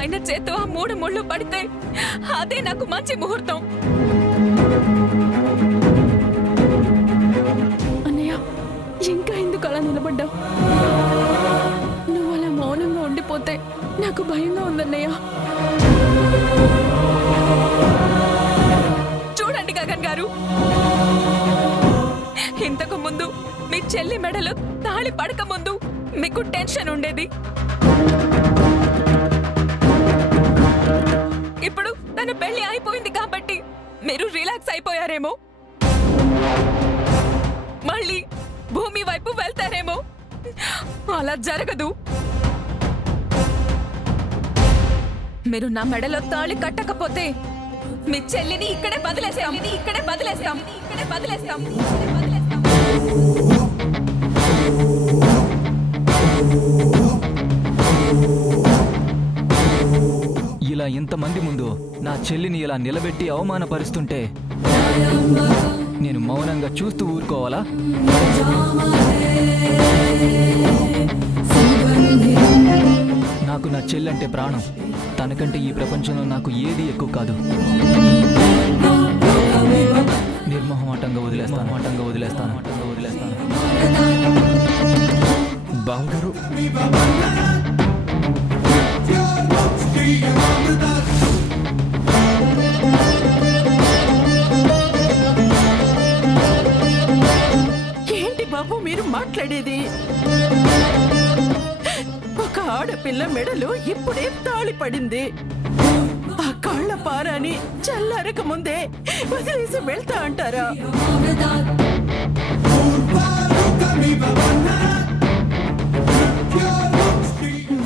ఆయన చేతో ఆ 3 ముళ్ళు పడితే అదే నాకు మంచి ముహూర్తం. అన్నయ్య, ఇంకా ఎందుకు అలా నిలబడ్డావు? నువ్వు అలా మౌనంగా ఉండిపోతే నాకు భయంగా ఉందన్నయ్య. చూడండి గగన్ గారు, ఇంతకు ముందు మీ చెల్లి మెడలో తాళి పడక ముందు మీకు టెన్షన్ ఉండేది. ఇప్పుడు తన పెళ్లి అయిపోయింది కాబట్టి మీరు రిలాక్స్ అయిపోయారేమో, మళ్ళీ భూమి వైపు వెళ్తారేమో. అలా జరగదు. మీరు నా మెడలో తాళి కట్టకపోతే మీ చెల్లిని ఇక్కడే వదిలేస్తాం. ఇలా ఇంతమంది ముందు నా చెల్లిని ఇలా నిలబెట్టి అవమానపరుస్తుంటే నేను మౌనంగా చూస్తూ ఊరుకోవాలా? నాకు నా చెల్లంటే ప్రాణం. తనకంటే ఈ ప్రపంచంలో నాకు ఏది ఎక్కువ కాదు. నిర్మోహమాటంగా వదిలేస్తాను. బావగారు, ఏంటి బాబు మీరు మాట్లాడేది? ఒక ఆడపిల్ల మెడలో ఇప్పుడే తాళి పడింది. ఆ కాళ్ల పారాని చల్లారక ముందే వదిలేసి వెళ్తా అంటారా?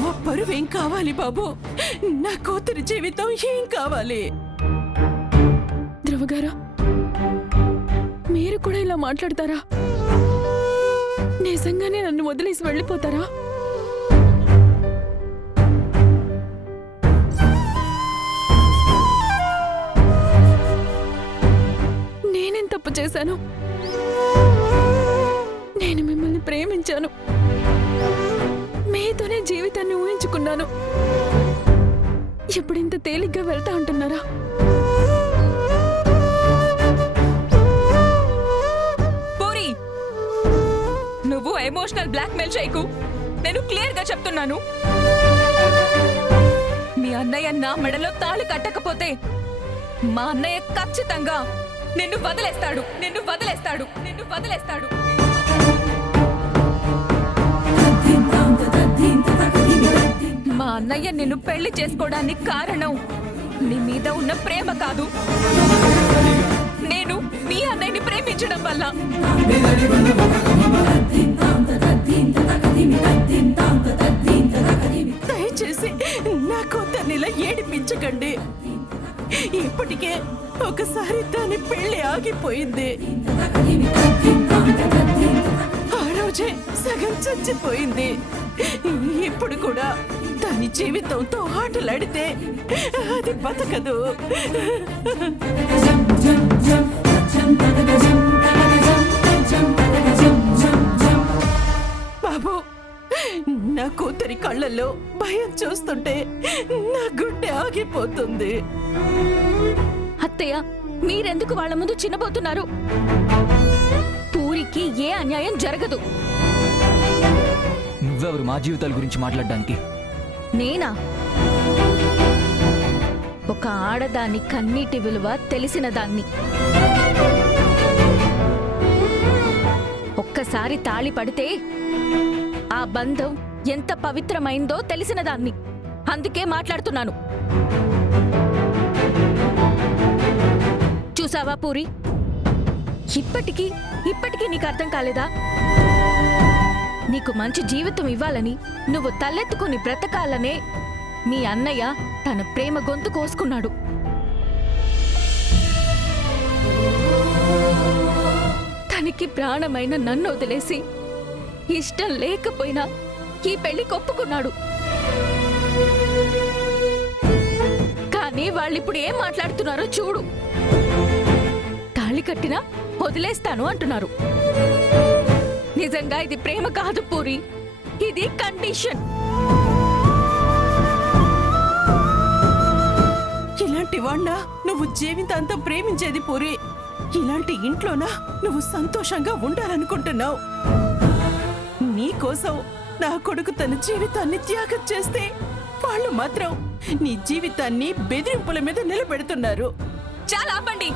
మా పరువేం కావాలి బాబు? నా కూతురి జీవితం ఏం కావాలి? ధ్రువగారు, మీరు కూడా ఇలా మాట్లాడతారా? నిజంగానే నన్ను వదిలేసి వెళ్ళిపోతారా? నేనేం తప్పు చేశాను? నేను మిమ్మల్ని ప్రేమించాను, మీతోనే జీవితాన్ని ఊహించుకున్నాను. ఇప్పుడు ఇంత తేలిగ్గా వెళ్తా అంటున్నారా? పూరి, నువ్వు ఎమోషనల్ బ్లాక్మెయిల్ చేయకు. నేను క్లియర్ గా చెప్తున్నాను, మీ అన్నయ్య నా మెడలో తాళి కట్టకపోతే మా అన్నయ్య ఖచ్చితంగా నిన్ను వదిలేస్తాడు. మా అన్నయ్య నిన్ను పెళ్లి చేసుకోవడానికి కారణం నీ మీద ఉన్న ప్రేమ కాదు, నేను మీ అన్నయ్యని ప్రేమించడం వల్ల. దయచేసి నా కూతుర్నిలా ఏడిపించకండి. ఇప్పటికే ఒకసారి దాని పెళ్లి ఆగిపోయింది. ఆ రోజే సగం చచ్చిపోయింది. ఇప్పుడు కూడా దాని జీవితంతో ఆటలాడితే అది బతకదు. బాబు, నా కూతురి కళ్ళల్లో భయం చూస్తుంటే నా గుండె ఆగిపోతుంది. అత్తయ్య, మీరెందుకు వాళ్ళ ముందు చిన్నబోతున్నారు? పూరికి ఏ అన్యాయం జరగదు. నువ్వెవరు మా జీవితాల గురించి మాట్లాడడానికి? నేనా? ఒక ఆడదాని కన్నీటి విలువ తెలిసిన దాన్ని. ఒక్కసారి తాళి పడితే ఆ బంధం ఎంత పవిత్రమైందో తెలిసిన దాన్ని. అందుకే మాట్లాడుతున్నాను. చూసావా పూరి, ఇప్పటికీ నీకు అర్థం కాలేదా? నీకు మంచి జీవితం ఇవ్వాలని, నువ్వు తలెత్తుకుని బ్రతకాలనే మీ అన్నయ్య తన ప్రేమ గొంతు కోసుకున్నాడు. తనకి ప్రాణమైన నన్ను వదిలేసి ఇష్టం లేకపోయినా ఈ పెళ్లి కొప్పుకున్నాడు. కానీ వాళ్ళిప్పుడు ఏం మాట్లాడుతున్నారో చూడు. తాళి కట్టినా వదిలేస్తాను అంటున్నారు. నిజంగా ఇది ప్రేమ కాదు పూరి, ఇది కండిషన్. జీవితాంతం ప్రేమించేది పూరి. ఇలాంటి ఇంట్లోనా నువ్వు సంతోషంగా ఉండాలనుకుంటున్నావు? నీకోసం నా కొడుకు తన జీవితాన్ని త్యాగం చేస్తే వాళ్ళు మాత్రం నీ జీవితాన్ని బెదిరింపుల మీద నిలబెడుతున్నారు. చాలా ఆపండి.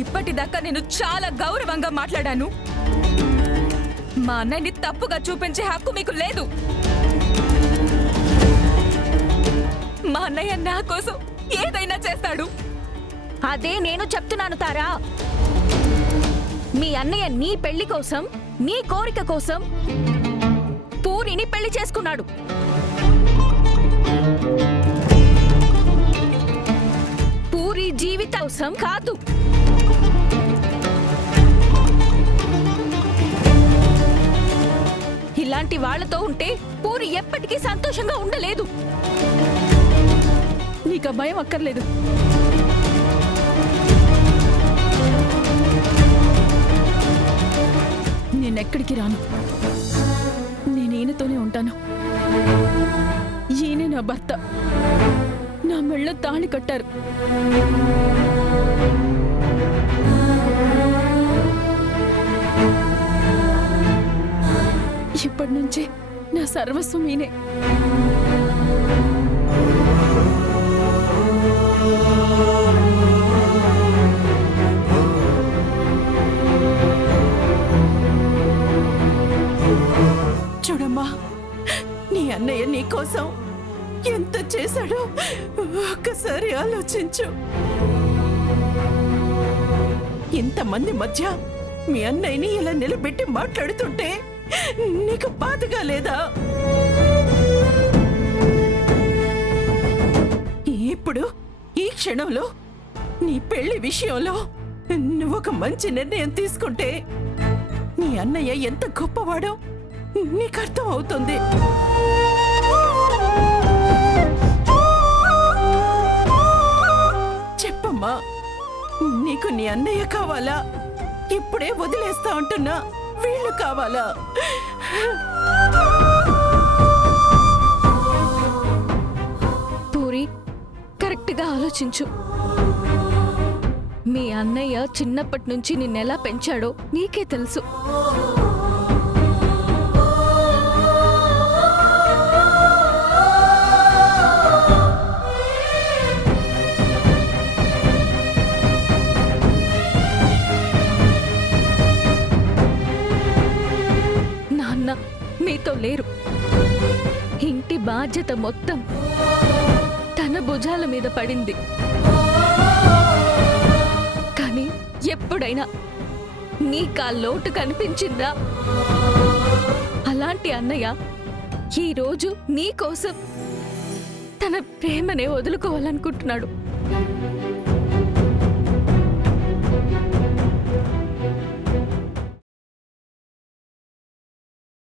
ఇప్పటిదాకా నేను చాలా గౌరవంగా మాట్లాడాను. మా అన్నయ్యని తప్పుగా చూపించే హక్కు మీకు లేదు. మా అన్నయ్య నా కోసం ఏదైనా చేస్తాడు. అదే నేను చెప్తున్నాను తారా. మీ అన్నయ్య నీ పెళ్లి కోసం, నీ కోరిక కోసం పూరిని పెళ్లి చేసుకున్నాడు. పూరి జీవిత కోసం కాదు. ఇలాంటి వాళ్లతో ఉంటే పూరి ఎప్పటికీ సంతోషంగా ఉండలేదు. నీకు భయం అక్కర్లేదు. నేనెక్కడికి రాను. నేను ఈయనతోనే ఉంటాను. ఈయనే నా భర్త. నా మెళ్ళ తాళి కట్టారు. ఇప్పటి నుంచి నా సర్వస్వం ఈయనే. చూడమ్మా, నీ అన్నయ్య నీ కోసం ఎంత చేశాడో ఒక్కసారి ఆలోచించు. ఇంతమంది మధ్య మీ అన్నయ్యని ఇలా నిలబెట్టి మాట్లాడుతుంటే నీకు బాధగా లేదా? ఇప్పుడు ఈ క్షణంలో నీ పెళ్లి విషయంలో నువ్వొక మంచి నిర్ణయం తీసుకుంటే నీ అన్నయ్య ఎంత గొప్పవాడో నీకు అర్థం అవుతుంది. చెప్పమ్మా, నీకు నీ అన్నయ్య కావాలా? ఇప్పుడే వదిలేస్తా అంటున్నా వీళ్ళు కావాలా? పూరి, కరెక్ట్గా ఆలోచించు. మీ అన్నయ్య చిన్నప్పటి నుంచి నిన్నెలా పెంచాడో నీకే తెలుసు. నాన్న మీతో లేరు. ఇంటి బాధ్యత మొత్తం తన భుజాల మీద పడింది. కానీ ఎప్పుడైనా నీకా లోటు కనిపించిందా? అలాంటి అన్నయ్య ఈరోజు నీకోసం తన ప్రేమనే వదులుకోవాలనుకుంటున్నాడు.